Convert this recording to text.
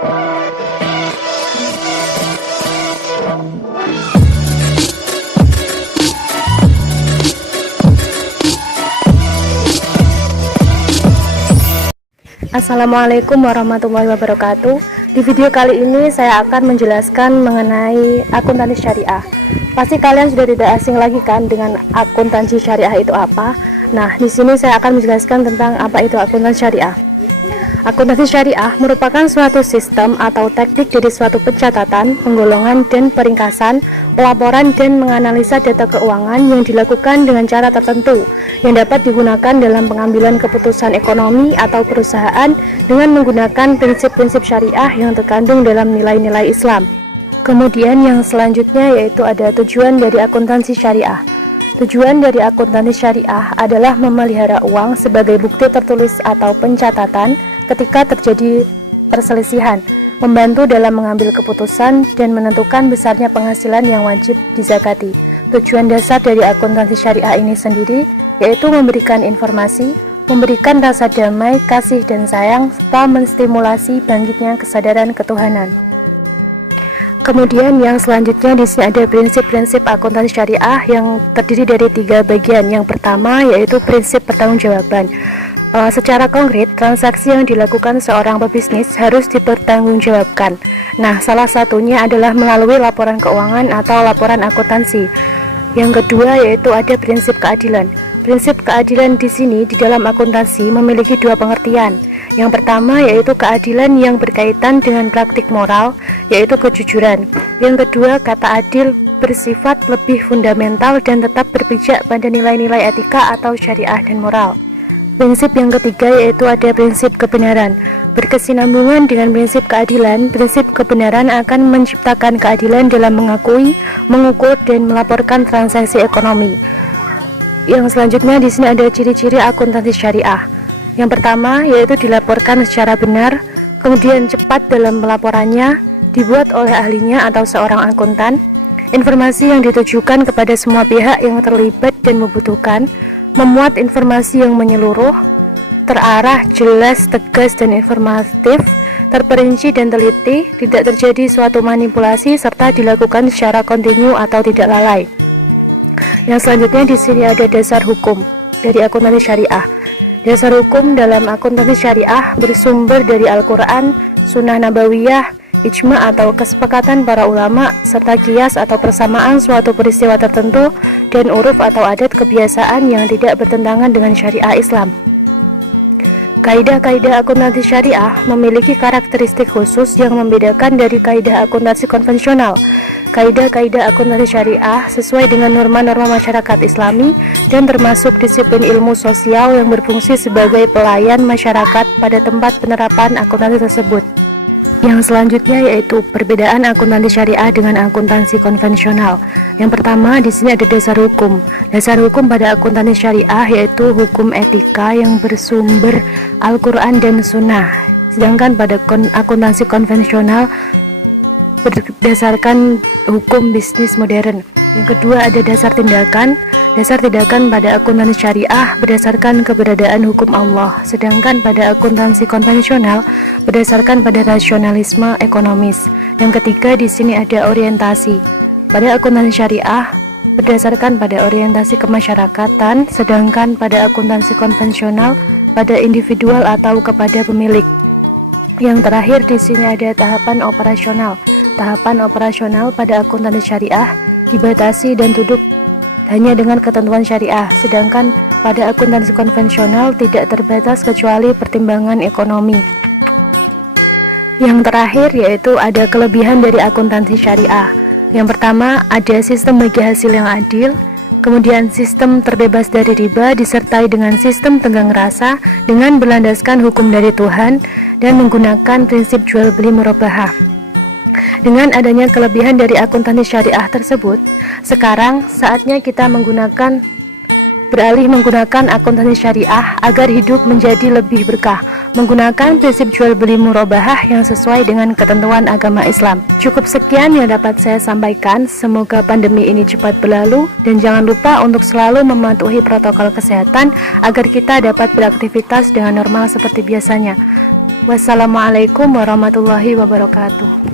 Assalamualaikum warahmatullahi wabarakatuh. Di video kali ini saya akan menjelaskan mengenai akuntansi syariah. Pasti kalian sudah tidak asing lagi kan dengan akuntansi syariah itu apa? Nah, di sini saya akan menjelaskan tentang apa itu akuntansi syariah. Akuntansi syariah merupakan suatu sistem atau teknik dari suatu pencatatan, penggolongan, dan peringkasan, pelaporan, dan menganalisa data keuangan yang dilakukan dengan cara tertentu yang dapat digunakan dalam pengambilan keputusan ekonomi atau perusahaan dengan menggunakan prinsip-prinsip syariah yang terkandung dalam nilai-nilai Islam. Kemudian yang selanjutnya yaitu ada tujuan dari akuntansi syariah. Tujuan dari akuntansi syariah adalah memelihara uang sebagai bukti tertulis atau pencatatan ketika terjadi perselisihan, membantu dalam mengambil keputusan dan menentukan besarnya penghasilan yang wajib dizakati. Tujuan dasar dari akuntansi syariah ini sendiri yaitu memberikan informasi, memberikan rasa damai, kasih dan sayang, serta menstimulasi bangkitnya kesadaran ketuhanan. Kemudian yang selanjutnya di sini ada prinsip-prinsip akuntansi syariah yang terdiri dari 3 bagian. Yang pertama yaitu prinsip pertanggungjawaban. Secara konkret, transaksi yang dilakukan seorang pebisnis harus dipertanggungjawabkan. Nah, salah satunya adalah melalui laporan keuangan atau laporan akuntansi. Yang kedua yaitu ada prinsip keadilan. Prinsip keadilan di sini di dalam akuntansi memiliki 2 pengertian. Yang pertama yaitu keadilan yang berkaitan dengan praktik moral, yaitu kejujuran. Yang kedua, kata adil bersifat lebih fundamental dan tetap berpijak pada nilai-nilai etika atau syariah dan moral. Prinsip yang ketiga yaitu ada prinsip kebenaran. Berkesinambungan dengan prinsip keadilan, prinsip kebenaran akan menciptakan keadilan dalam mengakui, mengukur, dan melaporkan transaksi ekonomi. Yang selanjutnya di sini ada ciri-ciri akuntansi syariah. Yang pertama yaitu dilaporkan secara benar, kemudian cepat dalam pelaporannya, dibuat oleh ahlinya atau seorang akuntan, informasi yang ditujukan kepada semua pihak yang terlibat dan membutuhkan, memuat informasi yang menyeluruh, terarah, jelas, tegas, dan informatif, terperinci dan teliti, tidak terjadi suatu manipulasi, serta dilakukan secara kontinu atau tidak lalai. Yang selanjutnya di sini ada dasar hukum dari akuntansi syariah. Dasar hukum dalam akuntansi syariah bersumber dari Al-Quran, Sunnah Nabawiyah, ijma atau kesepakatan para ulama, serta kias atau persamaan suatu peristiwa tertentu, dan uruf atau adat kebiasaan yang tidak bertentangan dengan syariah Islam. Kaidah-kaidah akuntansi syariah memiliki karakteristik khusus yang membedakan dari kaidah akuntansi konvensional. Kaidah-kaidah akuntansi syariah sesuai dengan norma-norma masyarakat Islami dan termasuk disiplin ilmu sosial yang berfungsi sebagai pelayan masyarakat pada tempat penerapan akuntansi tersebut. Yang selanjutnya yaitu perbedaan akuntansi syariah dengan akuntansi konvensional. Yang pertama di sini ada dasar hukum. Dasar hukum pada akuntansi syariah yaitu hukum etika yang bersumber Al-Quran dan Sunnah. Sedangkan pada akuntansi konvensional berdasarkan hukum bisnis modern. Yang kedua ada dasar tindakan. Dasar tindakan pada akuntansi syariah berdasarkan keberadaan hukum Allah, sedangkan pada akuntansi konvensional berdasarkan pada rasionalisme ekonomis. Yang ketiga di sini ada orientasi. Pada akuntansi syariah berdasarkan pada orientasi kemasyarakatan, sedangkan pada akuntansi konvensional pada individual atau kepada pemilik. Yang terakhir di sini ada tahapan operasional. Tahapan operasional pada akuntansi syariah dibatasi dan duduk hanya dengan ketentuan syariah, sedangkan pada akuntansi konvensional tidak terbatas kecuali pertimbangan ekonomi. Yang terakhir yaitu ada kelebihan dari akuntansi syariah. Yang pertama ada sistem bagi hasil yang adil, kemudian sistem terbebas dari riba disertai dengan sistem tenggang rasa dengan berlandaskan hukum dari Tuhan dan menggunakan prinsip jual beli murabahah. Dengan adanya kelebihan dari akuntansi syariah tersebut, sekarang saatnya kita beralih menggunakan akuntansi syariah agar hidup menjadi lebih berkah, menggunakan prinsip jual beli murabahah yang sesuai dengan ketentuan agama Islam. Cukup sekian yang dapat saya sampaikan, semoga pandemi ini cepat berlalu, dan jangan lupa untuk selalu mematuhi protokol kesehatan agar kita dapat beraktivitas dengan normal seperti biasanya. Wassalamualaikum warahmatullahi wabarakatuh.